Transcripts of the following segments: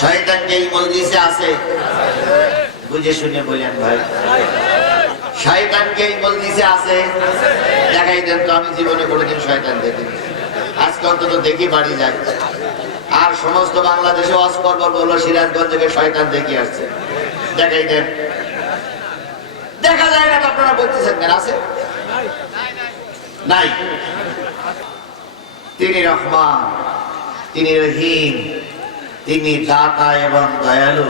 শয়তানকে এই মজলিসে আছে? বুঝে শুনে বলেন ভাই, শয়তানকে এই মজলিসে আছে? দেখাই দেন তো, আমি জীবনে কোনোদিন শয়তান দেখিনি, আজকে অন্তত দেখি বাড়ি যায়। আর সমস্ত বাংলাদেশে ওয়াজ করবার বললো সিরাজগঞ্জ থেকে শয়তান দেখি আসছে, দেখাই দেন। দেখা যায় না তো, আপনারা বলতেছেন কেন আছে? নাই। তিনি রহমান, তিনি রহিম, তিনি দাতা এবং দয়ালু।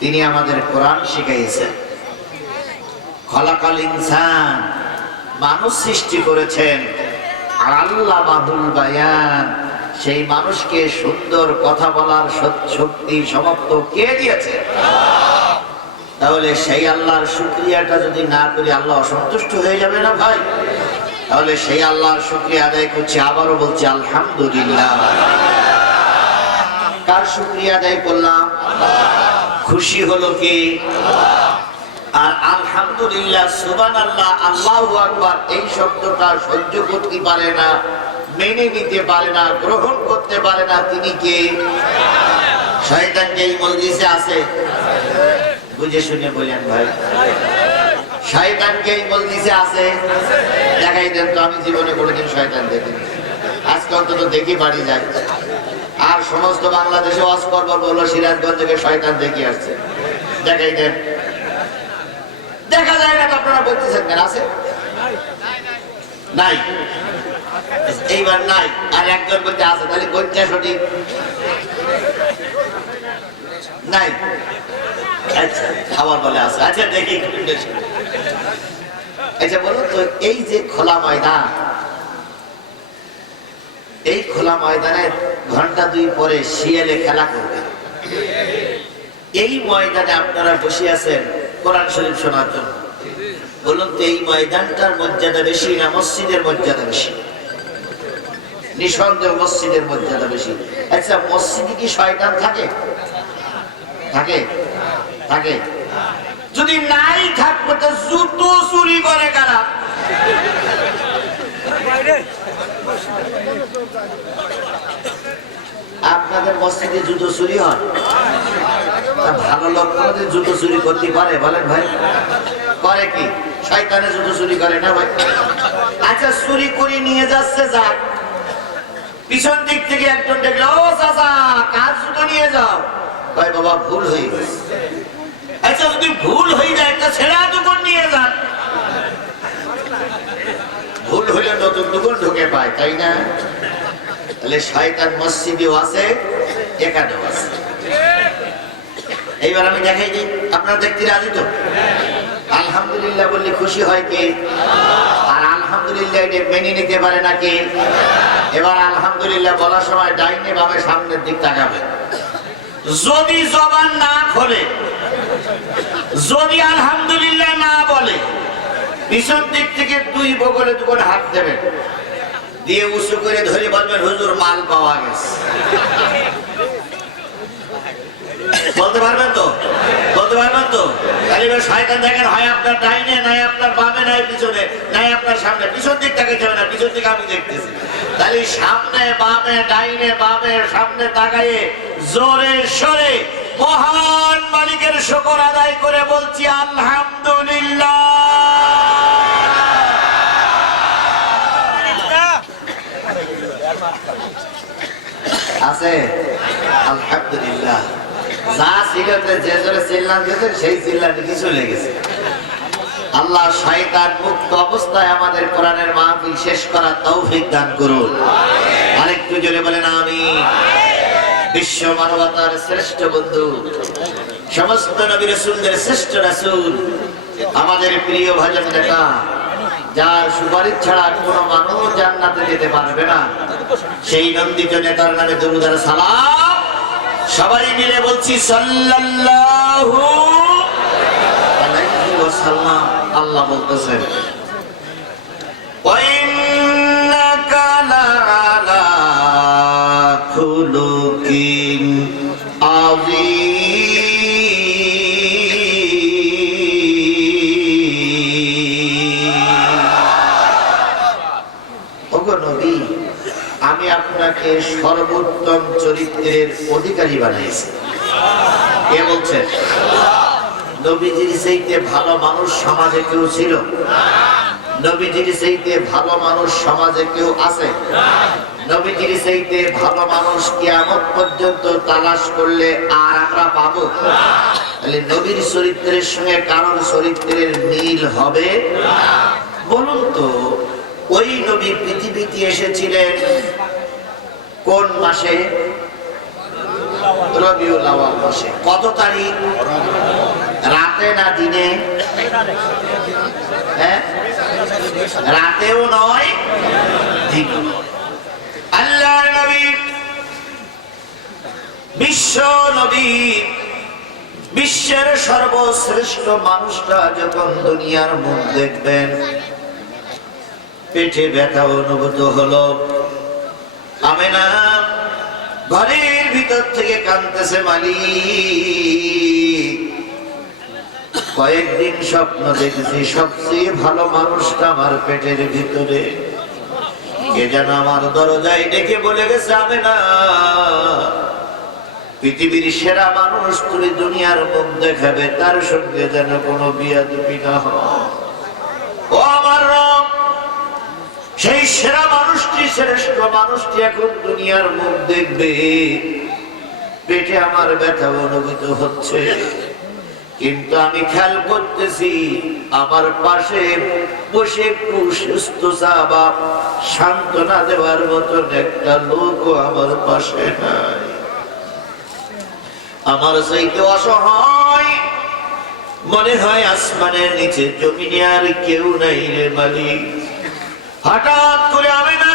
তিনি আমাদের কোরআন শিখাইয়েছেন। খলাকাল ইনসান, মানুষ সৃষ্টি করেছেন। আর আল্লাহ মাহুল বায়ান, সেই মানুষকে সুন্দর কথা বলার শক্তি সমর্থ কে দিয়েছে? তাহলে সেই আল্লাহর শুকরিয়াটা যদি না করি আল্লাহ অসন্তুষ্ট হয়ে যাবে না ভাই? তাহলে সেই আল্লাহর শুকরিয়া আদায় করছি, আবারও বলছি আলহামদুলিল্লাহ। কার শুকরিয়া আদায় করলাম? খুশি হলো কে? আর আলহামদুলিল্লাহ, সুবহানাল্লাহ, আল্লাহু আকবার এই শব্দটা সহ্য করতে পারে না, মেনে নিতে পারে না, গ্রহণ করতে পারে না, তিনি কে? শয়তানকে এই মজলিসে আছে? বুঝে শুনে বলেন ভাই, শয়তানকে এই মজলিসে আছে? দেখাই দেন তো, আমি জীবনে কোনোদিন শয়তান দেখিনি, আজকে অন্তত দেখি বাড়ি যায়। আর সমস্ত বাংলাদেশে ওয়াজ করবার বললো সিরাজগঞ্জ থেকে শয়তান দেখি আসছে, দেখাই দেন। দেখা যায় না তো, আপনারা বলতেছেন কেন আছে? নাই। এইবার নাই, আর একজন বলতে আছে, তাহলে কোনটা সঠিক? নাই। আচ্ছা, খাবার বলে আছে। আচ্ছা দেখি, আচ্ছা বলুন তো, এই যে খোলা ময়দান, এই খোলা ময়দানে ঘন্টা 2 পরে শিয়ালে খেলা করবে, এই ময়দানে আপনারা বসে আছেন কোরআন শরীফ শোনার জন্য। বলুন তো, এই ময়দানটার মর্যাদা বেশি না মসজিদের মর্যাদা বেশি? নিঃসন্দেহ মসজিদের মর্যাদা বেশি। আচ্ছা, মসজিদে কি শয়তান থাকে? থাকে? থাকে? যদি নাই থাকবে তো জুতো চুরি করে কারা? আপনাদের মসজিদে জুতো চুরি হয়? ভালো লোক কোনদিন জুতো চুরি করতে পারে বলেন ভাই? করে কি? শয়তানে জুতো চুরি করে না ভাই? আচ্ছা, চুরি করে নিয়ে যাচ্ছে, যাক, পিছন দিক থেকে একজন দেখলো, ও চাচা কার জুতো নিয়ে যাও? ভাই বাবা, ভুল হয়ে গেছে। আচ্ছা, যদি ভুল হয়ে যায় একটা ছেঁড়া দোকান নিয়ে যান, ভুল হলে নতুন দোকান ঢুকে পায়, তাই না? তাহলে শয়তান মসজিদেও আছে, এখানেও আছে। এইবার আমি দেখাই দিই, আপনারা দেখতে রাজি তো? আলহামদুলিল্লাহ বললে খুশি হয় কে? আর আলহামদুলিল্লাহ এটা মেনে নিতে পারে না কে? এবার আলহামদুলিল্লাহ বলার সময় ডাইনে বামে সামনের দিক তাকাবে। যদি জবান না খোলে, যদি আলহামদুলিল্লাহ না বলে, পিছন দিক থেকে 2 বগলে দুটো হাত দেবেন, দিয়ে উঁচু করে ধরে বলবেন, হুজুর মাল পাওয়া গেছে। বলতে পারবেন তো? বলতে পারবেন তো? তাহলে শয়তান দেখেন, হয় আপনার ডাইনে, নাই আপনার বামে, নাই পিছনে, নাই আপনার সামনে। পিছন দিক তাকাইতে হবে না, পিছন দিকে আমি দেখতেছি। তাহলে সামনে বামে, ডাইনে বামে, সামনে তাকাইয়ে জোরে সরে মহান মালিকের শুকর আদায় করে বলছি আলহামদুলিল্লাহ। আছে? আলহামদুলিল্লাহ। যা ছিল, যে জোরে চিল্লান দিয়েছে সেই চিল্লাটি চলে গেছে। আল্লাহ শয়তান মুক্ত অবস্থায় আমাদের কোরআনের মাহফিল শেষ করার তৌফিক দান করুন। আরেকটু জোরে বলেন আমিন। বিশ্ব মানবতার শ্রেষ্ঠ বন্ধু, সমস্ত নবী রাসূলদের শ্রেষ্ঠ রাসূল, আমাদের প্রিয় ভাজন নেতা, যার সুপারিশ ছাড়া কোনো মানুষ জান্নাতে যেতে পারবে না, সেই নন্দিত নেতার নামে দরুদ আর সালাম সবাই মিলে বলছি সাল্লাল্লাহু আলাইহি ওয়াসাল্লাম। আল্লাহ বলতেছেন, ওয়া ইন্নাকা লাআলা খুলুকিন আযীম। ওগো নবী, আমি আপনার আপনাকে সর্বোত্তম চরিত্রের অধিকারী বানিয়েছে। কে বলছেন? নবীজির চাইতে ভালো মানুষ সমাজে কেউ ছিল? নবীজির চাইতে ভালো মানুষ সমাজে কেউ আছে? নবীজির চাইতে ভালো মানুষ কিয়ামত পর্যন্ত তালাশ করলে আর আমরা পাবো? তাহলে নবীর চরিত্রের সঙ্গে কারোর চরিত্রের মিল হবে? বলুন তো, ওই নবী পৃথিবীতে এসেছিলেন কোন মাসে? রবিউল আউয়াল মাসে। কত তারিখ? রাতে না দিনে? হ্যাঁ, রাতেও নয়, দিনও নয়। আল্লাহর নবী, বিশ্ব নবী, বিশ্বের সর্বশ্রেষ্ঠ মানুষটা যখন দুনিয়ার মুখ দেখবেন, পেটে ব্যথা অনুভূত হলো। আমেনা ঘরের ভিতর থেকে কাঁদতেছে, মালিক কয়েকদিন স্বপ্ন দেখেছি সবচেয়ে ভালো মানুষটা আমার পেটের ভিতরে, কে যেন আমার দরজায় ডেকে বলে গেছে, আমেনা পৃথিবীর সেরা মানুষ তুমি দুনিয়ার মুখ দেখাবে, তার সঙ্গে যেন কোনো বিয়াদবি না হয়। ও আমার রব, সেই সেরা মানুষটি, শ্রেষ্ঠ মানুষটি এখন দুনিয়ার মুখ দেখবে, পেটে আমার ব্যথা অনুভূত হচ্ছে, কিন্তু আমি খেয়াল করতেছি আমার পাশে বসে একটু সুস্থ বা সান্ত্বনা দেওয়ার মতন একটা লোকও আমার পাশে নাই। আমার চাইতে অসহায় মনে হয় আসমানের নিচে জমিনে আর কেউ নাই রে মালিক। হঠাৎ করে আমি না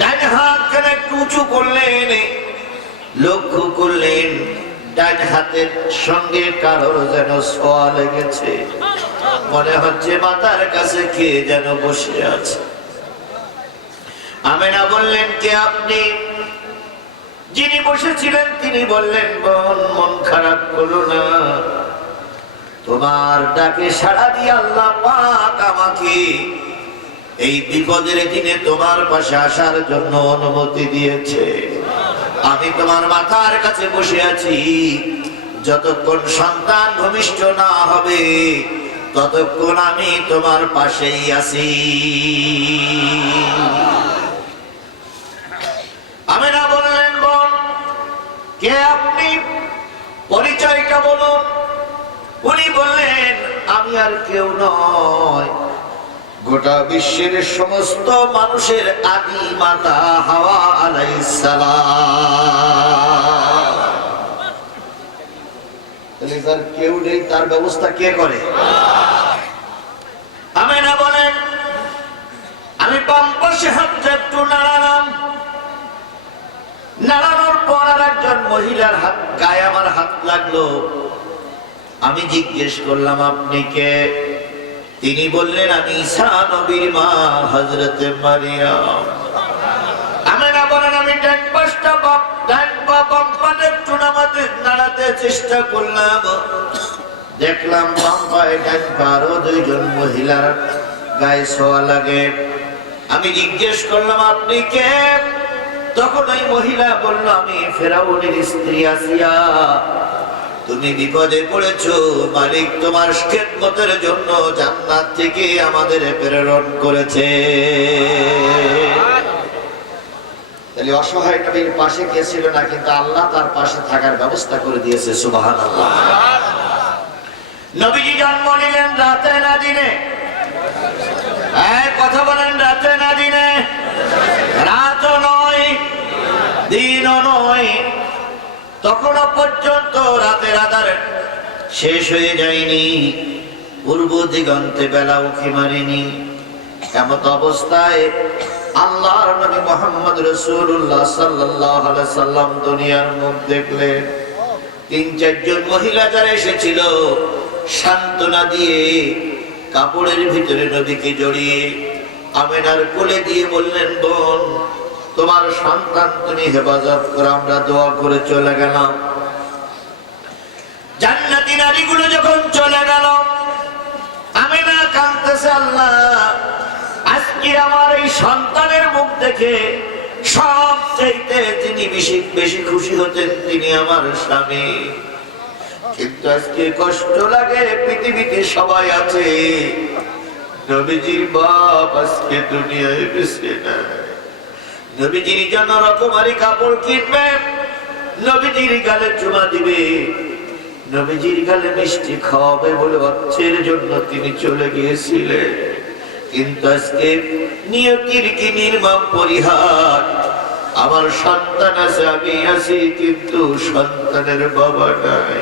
ডান হাত কেন একটু উঁচু করলেন, লক্ষ্য করলেন ডান হাতের সঙ্গে কারোর যেন ছোঁয়া লেগেছে, মনে হচ্ছে মাথার কাছে কে যেন বসে আছে। আমেনা বললেন, কে আপনি? যিনি বসেছিলেন তিনি বললেন, বোন মন খারাপ করো না, তোমার ডাকে সাড়া দিয়ে আল্লাহ পাক আমাকে এই বিপদের দিনে তোমার পাশে আসার জন্য অনুমতি দিয়েছে। আমি তোমার মাথার কাছে বসে আছি, যতক্ষণ সন্তান ভূমিষ্ঠ না হবে ততক্ষণ আমি তোমার পাশেই আছি। আমেনা বললেন, বোন কে আপনি? পরিচয়টা বলুন। উনি বললেন, আমি আর কেউ নয়, গোটা বিশ্বের সমস্ত মানুষের আদি মাতা হাওয়া আলাইহিস সালাম। তাহলে যার কেউ নেই তার ব্যবস্থা কে করে? আমেনা বলেন, আমি বাম পাশে হাতটা একটু নাড়ালাম, নাড়ানোর পর আর একজন মহিলার হাত গায়ে আমার হাত লাগলো। আমি জিজ্ঞেস করলাম, আপনি কে? তিনি বললেন, আমি ঈসা নবীর মা হযরতে মারিয়াম। আমেনা বলেন, আমি ডান পাশটা বাম পাশে একটু নাড়াতে চেষ্টা করলাম, দেখলাম বাম পায়ে ডান পা আরো দুইজন মহিলার গায়ে ছোঁয়া লাগে। আমি জিজ্ঞেস করলাম, আপনি কে? তখন ওই মহিলা বলল, আমি ফেরাউনের স্ত্রী আসিয়া। তুমি বিপদে পড়েছো, মালিক তোমার খেদমতের জন্য জান্নাত থেকে আমাদের প্রেরণ করেছে। তাহলে অসহায় নবীর পাশে কে ছিল না, কিন্তু আল্লাহ তার পাশে থাকার ব্যবস্থা করে দিয়েছে। সুবহানাল্লাহ। নবীজি জন্ম নিলেন রাতে না দিনে? কথা বলেন, রাতে না দিনে? রাতও নয়, দিনও নয়, তখনও পর্যন্ত রাতের আধার শেষ হয়ে যায়নি, পূর্ব দিগন্তে বেলা উঁকি মারেনি। এমত অবস্থায় আল্লাহর নবী মুহাম্মদ রাসূলুল্লাহ সাল্লাল্লাহু আলাইহি সাল্লাম দুনিয়ার মুখ দেখলেন। ৩-৪ জন মহিলা যারা এসেছিল সান্ত্বনা দিয়ে কাপড়ের ভিতরে নবীকে জড়িয়ে আমেনার কোলে দিয়ে বললেন, বোন তোমার সন্তান তুমি হেফাজত করে, আমরা দোয়া করে চলে গেলাম। জান্নাতি নারীগুলো যখন চলে গেল, আমেনা কাঁদতেছে, আল্লাহ আজকে আমার এই সন্তানের মুখ দেখে সবচাইতে যিনি বেশি বেশি খুশি হতেন তিনি আমার স্বামী। কিন্তু আজকে কষ্ট লাগে, পৃথিবীতে সবাই আছে, নবীজির বাপ আজকে দুনিয়ায় বেঁচে নাই। নবীজির জন্য রকমারি কাপড় কিনবে, নবীজির গালে চুমা দিবে, নবীজির গালে মিষ্টি খাওয়াবে বলে অর্থের জন্য তিনি চলে গিয়েছিলেন। কিন্তু আজকে নিয়তির কি নির্মম পরিহার, আমার সন্তান আছে, আমি আছি, কিন্তু সন্তানের বাবা নাই।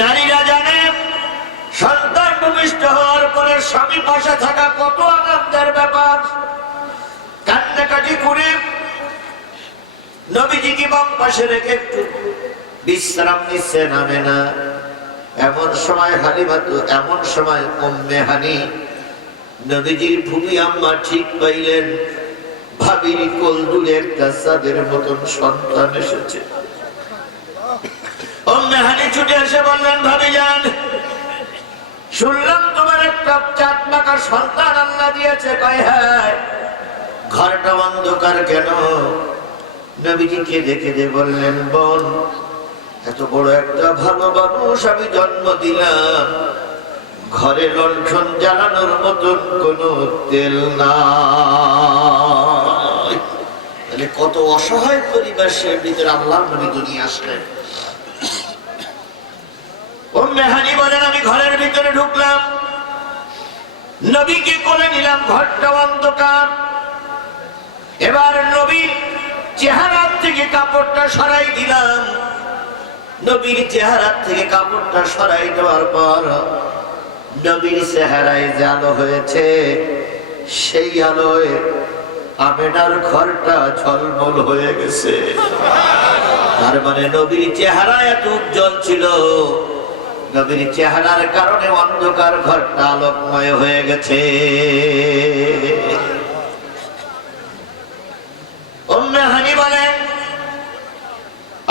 নারীরা জানে সন্তান ভূমিষ্ঠ হওয়ার পরে স্বামী পাশে থাকা কত আনন্দের ব্যাপার। কান্নাকাটি করে নবীজিকে বাম পাশে রেখে একটু বিশ্রাম নিচ্ছে, নামে না। এমন সময় হালিমা, তো এমন সময় উম্মে হানি নবীজির ভূমি আম্মা ঠিক পাইলেন, ভাবির কোল দূরে একটা চাঁদের মতন সন্তান এসেছে। উম্মে হানি ছুটে এসে বললেন, ভাবি যান, শুনলাম তোমার একটা চাঁদ মাখা সন্তান আল্লাহ দিয়েছে। কয় হ্যাঁ। ঘরটা অন্ধকার কেন? নবীজিকে দেখে যে বললেন, বোন, এত বড় একটা ভালো মানুষ আমি জন্ম দিলাম, ঘরে লণ্ঠন জ্বালানোর মতন কোন তেল নাই। তাহলে কত অসহায় পরিবেশের ভিতরে আল্লাহর নবী দুনিয়া আসলেন। উম্মে হানি বলেন, আমি ঘরের ভিতরে ঢুকলাম, নবীকে কোলে নিলাম, ঘরটা অন্ধকার। এবার নবীর চেহারার থেকে কাপড়টা সরাই দিলাম। নবীর চেহারার থেকে কাপড়টা সরাই দেওয়ার পর নবীর চেহারায় যে আলো হয়েছে, সেই আলোয় আমেনার ঘরটা ঝলমল হয়ে গেছে। তার মানে নবীর চেহারা এত উজ্জ্বল ছিল, নবীর চেহারার কারণে অন্ধকার ঘরটা আলোকময় হয়ে গেছে। উম্মে হানি বলেন,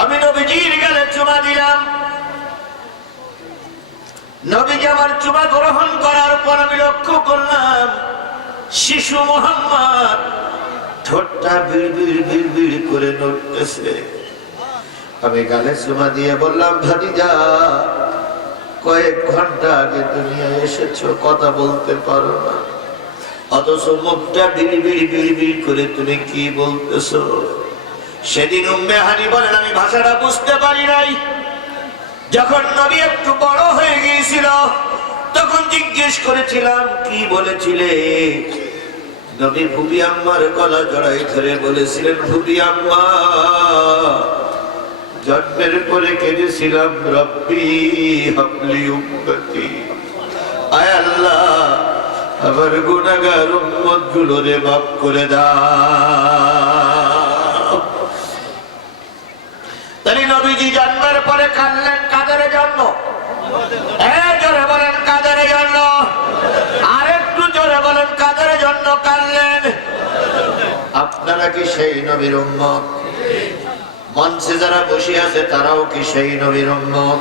আমি নবীজির গালে চুমা দিলাম। নবীজি আমার চুমা গ্রহণ করার পর আমি লক্ষ্য করলাম শিশু মুহাম্মদ ঠোঁটটা বিড়বিড় বিড়বিড় করে নড়তেছে। আমি গালে চুমা দিয়ে বললাম, ভাতিজা, কয়েক ঘন্টা আগে দুনিয়ায় এসেছো, কথা বলতে পারো না, অথচ মুখটা বিড়বিড় বিড়বিড় করে তুমি কি বলতেছো? সেদিন উম্মে হানি বলেন, আমি ভাষাটা বুঝতে পারি নাই। যখন নবী একটু বড় হয়ে গিয়েছিল তখন জিজ্ঞেস করেছিলাম, কি বলেছিলে? নবী ফুবি আম্মার গলা জড়াই ধরে বলেছিলেন, ফুবি আম্মা, জন্মের পরে কেঁদেছিলাম, রব্বি হাবলি উম্মতি, আয় আল্লাহ, আমার গুনাহগার উম্মত গুলোরে মাফ করে দাও। তাই নবীজি জন্মের পরে কাঁদলেন, কাদের জন্য? জোরে বলেন, কাদের জন্য? আর একটু জোরে বলেন, কাদের জন্য কাঁদলেন? আপনারা কি সেই নবীর উম্মত? মঞ্চে যারা বসে আছে তারাও কি সেই নবীর উম্মত?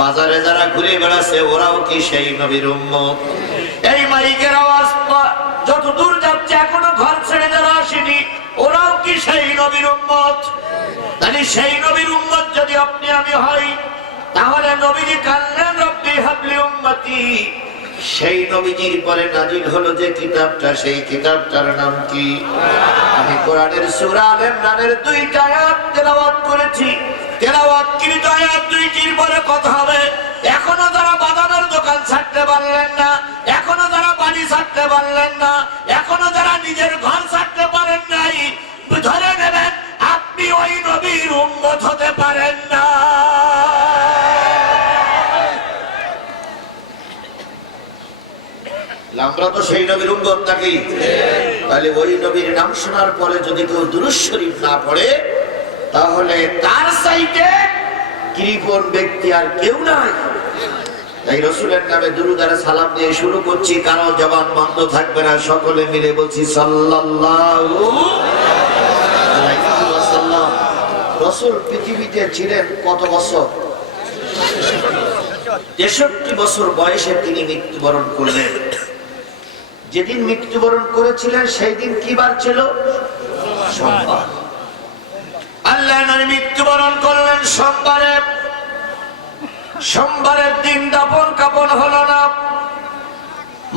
বাজারে যারা ঘুরে বেড়াচ্ছে ওরাও কি সেই নবীর উম্মত? এই মাইকের আওয়াজ যত দূর যাচ্ছে এখনো ঘর ছেড়ে যারা আসেনি ওরাও কি সেই নবীর উম্মত? তাহলে সেই নবীর উম্মত যদি আপনি আমি হই, তাহলে নবীজি কাঁদলেন, রব্বি হাবলি উম্মতি। সেই নবীজির পরে নাজিল হলো যে কিতাবটা, সেই কিতাবটার নাম কি? আমি কোরআনের সূরা আল ইমরানের 2টা আয়াত তেলাওয়াত করেছি। তেলাওয়াতকৃত আয়াত 2টির পরে কথা হবে। এখনো যারা বাদামের দোকান ছাড়তে পারলেন না, এখনো যারা বাড়ি ছাড়তে পারলেন না, এখনো যারা নিজের ঘর ছাড়তে পারেন নাই, ধরে নেবেন আপনি ওই নবীর উম্মত হতে পারেন না। আমরা তো সেই নবীর উম্মত নাকি? তাহলে ওই নবীর নাম শোনার পরে যদি কেউ দুরূদ শরীফ না পড়ে, তাহলে তার চাইতে কৃপণ ব্যক্তি আর কেউ নাই। তাই রাসূলের নামে দুরূদ আর সালাম দিয়ে শুরু করছি, কারো জবান বন্ধ থাকবে না, সকলে মিলে বলছি সাল্লাল্লাহু আলাইহি ওয়াসাল্লাম। রাসূল পৃথিবীতে ছিলেন কত বছর? 63 বছর বয়সে তিনি মৃত্যুবরণ করলেন। যেদিন মৃত্যুবরণ করেছিলেন সেই দিন কি বার ছিল? সোমবার। আল্লাহ নবী মৃত্যুবরণ করলেন সোমবারে। সোমবারের দিন দাফন কাফন হলো না,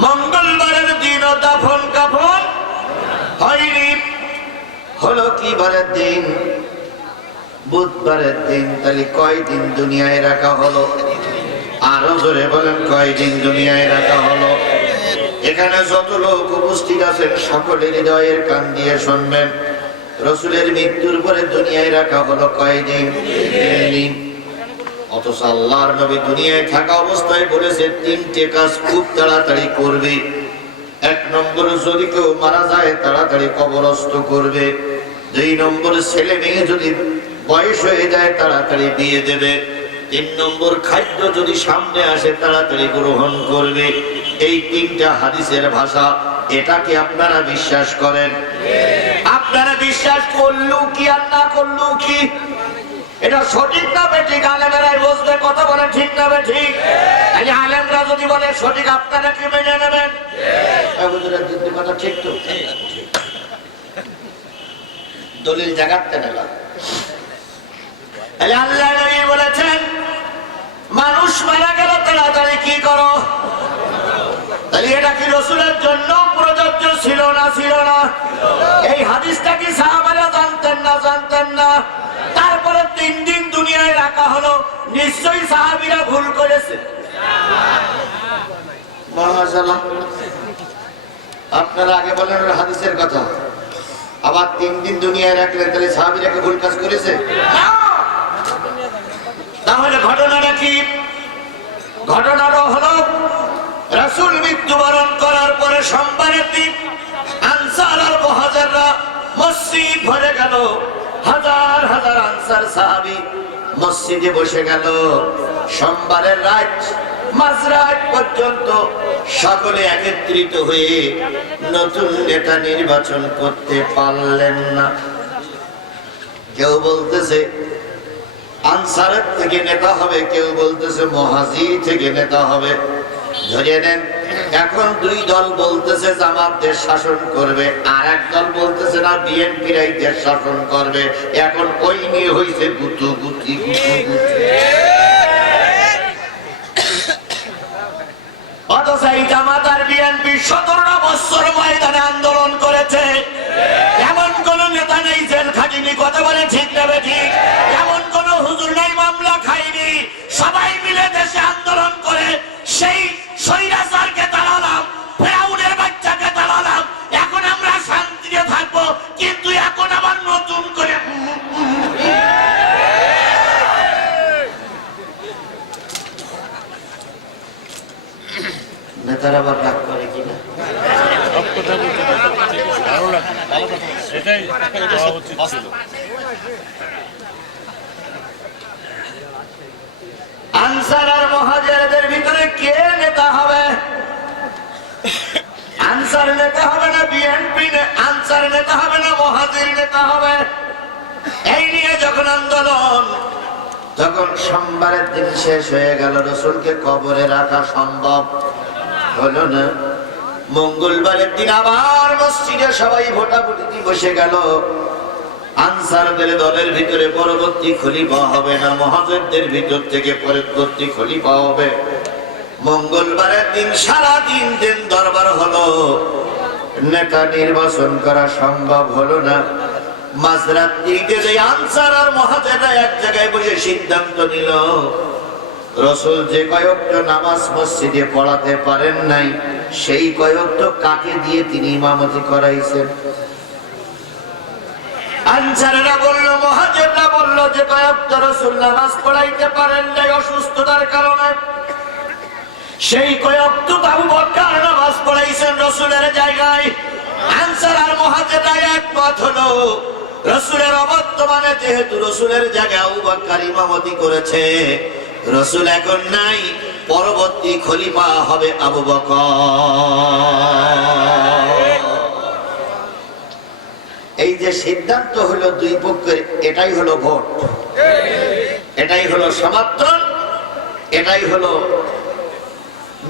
মঙ্গলবারের দিনও দাফন কাফন হয়নি। হলো কি বারের দিন? বুধবারের দিন। তাহলে কয়দিন দুনিয়ায় রাখা হলো? আরো জোরে বলেন, কয়দিন দুনিয়ায় রাখা হলো? এখানে যত লোক উপস্থিত আছেন সকলের হৃদয়ের কান দিয়ে শুনবেন। রসুলের মৃত্যুর পরে দুনিয়ায় রাখা হলো কয়দিন? 3 দিন। অথচ আল্লাহর নবী দুনিয়ায় থাকা অবস্থায় বলেছে 3টে কাজ খুব তাড়াতাড়ি করবে। 1 নম্বর, যদি কেউ মারা যায় তাড়াতাড়ি কবরস্থ করবে। 2 নম্বর, ছেলে মেয়ে যদি বয়স হয়ে যায় তাড়াতাড়ি বিয়ে দেবে। 3 নম্বর, খাদ্য যদি সামনে আসে তাড়াতাড়ি গ্রহণ করবে। এই 3টা হাদিসের ভাষা। এটাকে আপনারা বিশ্বাস করেন? আপনারা বিশ্বাস করলেও কি আর না করলেও কি? এটা সঠিক না বেঠিক? আলেমেরাই বুঝবে, কথা বলে ঠিক না বেঠিক? আলেমরা যদি বলে সঠিক, আপনারা কি মেনে নেবেন? কথা ঠিক তো? দলিল জাগাতে নেলা। আল্লাহ নবী বলেছেন মানুষ মারা গেল তাড়াতাড়ি কি করো? তাহলে এটা কি রসুলের জন্য প্রযোজ্য ছিল না ছিল না? এই হাদিসটা কি সাহাবারা জানতেন না জানতেন না? তারপরে 3 দিন দুনিয়ায় রাখা হলো, নিশ্চয়ই সাহাবীরা ভুল করেছে। মাশাআল্লাহ। আপনারা আগে বলেন হাদিসের কথা, আবার 3 দিন দুনিয়ায় রাখলেন, তাহলে সাহাবীরা কি ভুল কাজ করেছে? না। তাহলে ঘটনাটা কি? ঘটনাটা হলো রাসূল মৃত্যুবরণ করার পরে সোমবারের দিন আনসার আর মুহাজিররা মসজিদ ভরে গেল। হাজার হাজার আনসার সাহাবী মসজিদে বসে গেল। সোমবারের রাত মাঝরাত পর্যন্ত সকলে একত্রিত হয়ে নতুন নেতা নির্বাচন করতে পারলেন না। কেউ বলতেছে আনসারের থেকে নেতা হবে, কেউ বলতেছে মুহাজির থেকে নেতা হবে। ধরে নেন, এখন 2 দল বলতেছে জামাত দেশ শাসন করবে, আর এক দল বলতেছে না বিএনপিরাই দেশ শাসন করবে। এখন ওই নিয়ে হইছে গুতুগুতি। অথচ এই জামাত আর বিএনপি 17 বছর ময়দানে আন্দোলন করেছে। এমন কোন নেতা নেই জেল খাটিনি, কথা বলে ঠিক না ঠিক? এমন কোন হুজুর নাই মামলা খাইনি। সবাই মিলে দেশে আন্দোলন করে সেই স্বৈরাচারকে তাড়ালাম, ফেরাউনের বাচ্চাকে তাড়ালাম। এখন আমরা শান্তিতে থাকবো, কিন্তু এখন আবার নতুন করে নেতারা আবার রাগ করে কিনা? আনসার আর মুহাজিরদের ভিতরে কে নেতা হবে? আনসার নেতা হবে না বিএনপি? আনসার নেতা হবে না মুহাজির নেতা হবে? এই নিয়ে যখন আন্দোলন, তখন সোমবারের দিন শেষ হয়ে গেল। রসুলকে কবরে রাখা সম্ভব হলো না। মঙ্গলবারের দিন আবার মসজিদে সবাই ভোটাভুটিতে বসে গেল। আনসারদের দলের ভিতরে পরবর্তী খলিফা হবে না, মুহাজিরদের ভিতর থেকে পরবর্তী খলিফা হবে। মঙ্গলবারের দিন সারা দিন দরবার হলো, নেতা নির্বাচন করা সম্ভব হলো না। মাঝরাত্রিতে যে আনসার আর মুহাজিররা এক জায়গায় বসে সিদ্ধান্ত নিল, রসুল যে কয়েকটা নামাজ মসজিদে পড়াতে পারেন নাই, সেই কয়েকটা কাকে দিয়ে তিনি ইমামতি করাইছেন? আনসারেরা বলল, মুহাজিররা বলল যে কয়েকটা রসুল নামাজ পড়াইতে পারেন নাই অসুস্থতার কারণে, সেই কয়েকটা আবু বকর নামাজ পড়াইছেন রসুলের জায়গায়। আনসার আর মুহাজিররা একমত হলো, রসুলের অবর্তমানে যেহেতু রসুলের জায়গায় আবু বকর ইমামতি করেছে, রসুল এখন নাই, পরবর্তী খলিফা হবে আবু বকর। এই যে সিদ্ধান্ত হলো 2 পক্ষের, এটাই হলো ভোট, এটাই হলো সমর্থন, এটাই হলো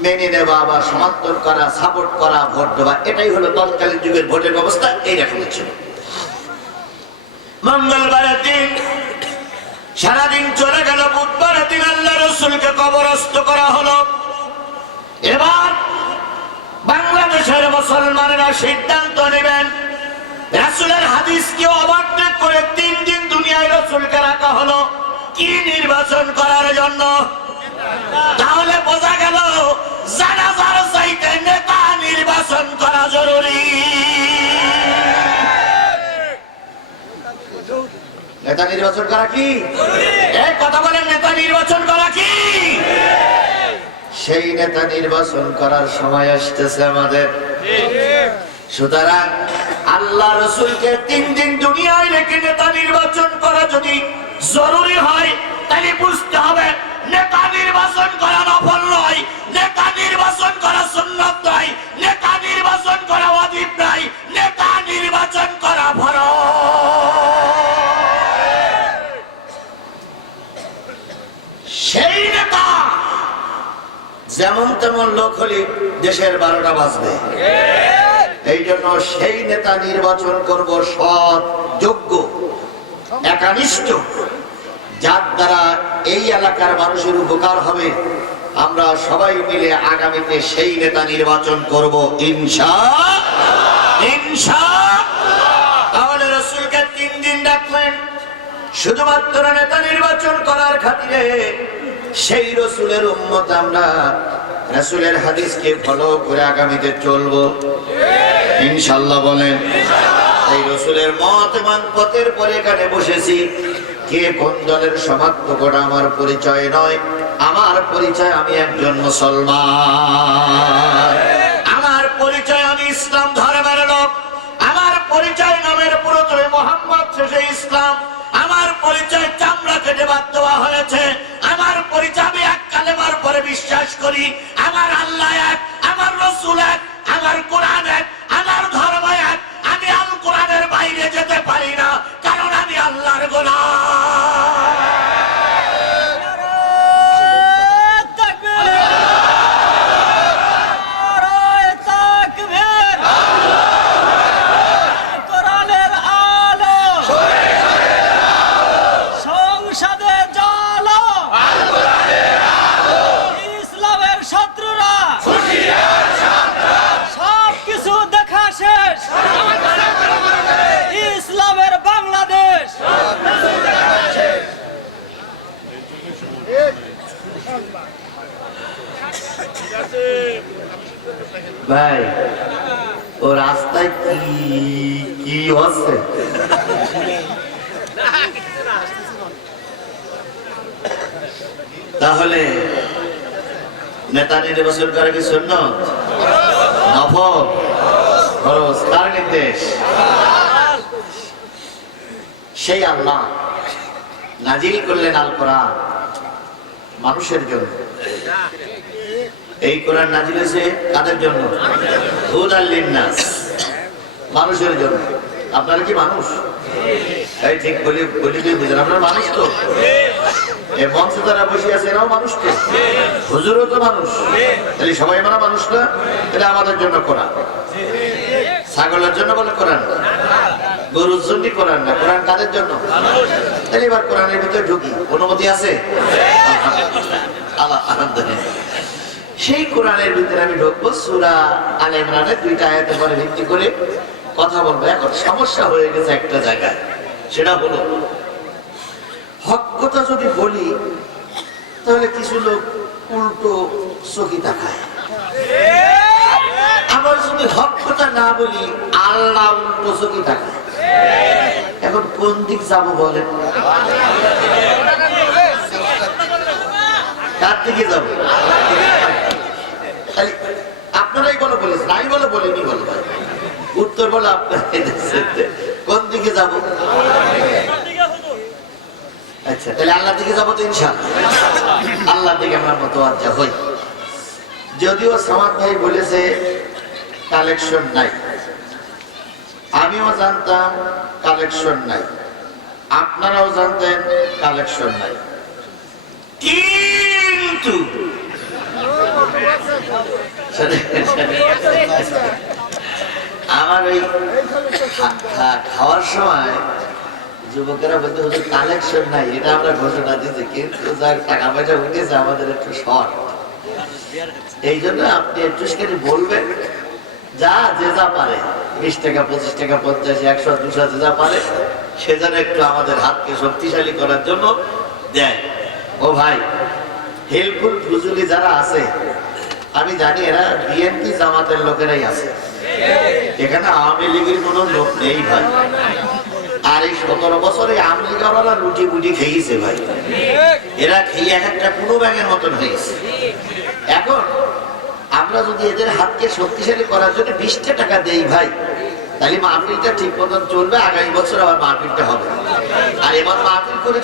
মেনে নেওয়া বা সমর্থন করা, সাপোর্ট করা, ভোট দেওয়া, এটাই হলো তৎকালীন যুগের ভোটের ব্যবস্থা। এইরকম ছিল। মঙ্গলবারের দিন সারাদিন চলে গেল, বুধবারের দিন আল্লাহ রসুলকে কবরস্থ করা হলো। এবার বাংলাদেশের মুসলমানেরা সিদ্ধান্ত নেবেন রাসূলের হাদিসকে অবাক করে 3 দিন দুনিয়ায় রাসূলকে রাখা হলো কি নির্বাচন করার জন্য। তাহলে বোঝা গেল জানাজার চাইতে নেতা নির্বাচন করা জরুরি। নেতা নির্বাচন করা কি? এই কথা বলেন, নেতা নির্বাচন করা কি? সেই নেতা নির্বাচন করার সময় আসতেছে আমাদের। সুতরাং আল্লাহ রসুলকে 3 দিন দুনিয়ায় রেখে নেতা নির্বাচন করা যদি জরুরি হয়, তাহলে বুঝতে হবে নেতা নির্বাচন করা নফল নয়, নেতা নির্বাচন করা সুন্নাত নয়, নেতা নির্বাচন করা ওয়াজিব নয়, নেতা নির্বাচন করা ফরজ। সেই নেতা যেমন তেমন লোক হলে দেশের 12টা বাজবে। এই জন্য সেই নেতা নির্বাচন করব সৎ, যোগ্য, একনিষ্ঠ, যার দ্বারা এই এলাকার মানুষের উপকার হবে। আমরা সবাই মিলে আগামীতে সেই নেতা নির্বাচন করব ইনশাআল্লাহ। তাহলে রাসূলকে 3 দিন ডাকলেন শুধুমাত্র নেতা নির্বাচন করার খাতিরে। সেই রাসূলের উম্মত আমরা রাসূলের হাদিসকে ফলো করে আগামীতে চলবো ইনশাআল্লাহ। বলেন এই রাসূলের মত এবং পথের পরে এখানে বসেছি। কে কোন দলের সমর্থক ওটা আমার পরিচয় নয়। আমার পরিচয় আমি একজন মুসলমান। আমার পরিচয় আমি ইসলাম ধর্মের লোক। আমার পরিচয় নামের পুরোতরে মুহাম্মদ শেষে ইসলাম। আমার পরিচয় চামড়া কেটে বাদ দেওয়া হয়েছে। আমার পরিচয় আমি এক কালেমার পরে বিশ্বাস করি আমার আল্লাহ এক, আমার রাসূল এক, আমার কোরআন এক, আমার ধর্ম এক। আমি আল কোরআনের বাইরে যেতে পারি না, কারণ আমি আল্লাহর গোলাম। ইসলামের বাংলাদেশ। ভাই ও রাস্তায় কি কি হচ্ছে? তাহলে নেতা নির্বাচন করা কি সুন্নাত? নফল? ফরজ? কার নির্দেশ? সেই আল্লাহ নাজিল করলেন আল কোরআন মানুষের জন্য। এই কোরআন নাজিল হয়েছে কাদের জন্য? হুদাল লিন্নাস, মানুষের জন্য। আপনারা কি মানুষ? এই ঠিক বলি বুঝেন, আপনারা মানুষ তো? এই মঞ্চে যারা বসে আছে এরাও মানুষ তো? হুজুরও তো মানুষ। তাহলে সবাই আমরা মানুষ না? তাহলে আমাদের জন্য কোরআন। ছাগলের জন্য বলে কোরআন, গরুর জন্য কোরআন না। কোরআন কাদের জন্য? তাহলে এবার কোরআনের ভিতরে ঢুকি, অনুমতি আছে? আলহামদুলিল্লাহ। সেই কোরআনের ভিতরে আমি ঢুকবো। সূরা আলে ইমরানের 2টা আয়াতের উপরে ভিত্তি করে কথা বলবো। এখন সমস্যা হয়ে গেছে একটা জায়গায়, সেটা হলো হক কথা যদি বলি তাহলে কিছু লোক উল্টো চোখে তাকায়। আবার যদি হক কথা না বলি আল্লাহ উল্টো চোখে তাকায়। এখন কোন দিক যাবো বলেন? কার দিকে যাবো? আপনারাই বলো বলেছেন, আমি বলে বলিনি। বলো উত্তর বলো আপনার। কোন দিকে যাবো? আচ্ছা, তাহলে আল্লাহ দিকে যাবো তো ইনশাআল্লাহ। আল্লাহ দিকে আমরা মুতাওয়াজ্জা হই। যদিও সামাদ ভাই বলেছে কালেকশন নাই, আমিও জানতাম কালেকশন নাই, আপনারাও জানতেন কালেকশন নাই, কিন্তু আমার ওই খাওয়ার সময় যুবকেরা বলতে হুজুর কালেকশন নাই, এটা আমরা ঘোষণা দিয়েছি, কিন্তু যার টাকা পয়সা উঠেছে আমাদের একটু শর্ট। এই জন্য আপনি একটু বলবেন, যা যে যা পারে, 20 টাকা 25 টাকা 50 100 200 যে যা পারে, সে যেন একটু আমাদের হাতকে শক্তিশালী করার জন্য দেয়। ও ভাই, হেল্পফুল ফুজুলি যারা আছে, আমি জানি এরা বিএনপি জামাতের লোকেরাই আছে, এখানে আওয়ামী লীগের কোনো লোক নেই ভাই। আর এই 17 বছরে আওয়ামী লীগেরা লুটি বুটি খেয়েছে ভাই, এরা খেয়ে একটা পুরো ব্যাঙের মতন হয়েছে। এখন আমরা যদি এদের হাতকে শক্তিশালী করার জন্য 20 টাকা দেই ভাই, তাহলে মাহফিলটা ঠিক মতন চলবে, আগামী বছর আবার মাহফিলটা হবে। আর এবার মাহফিল করে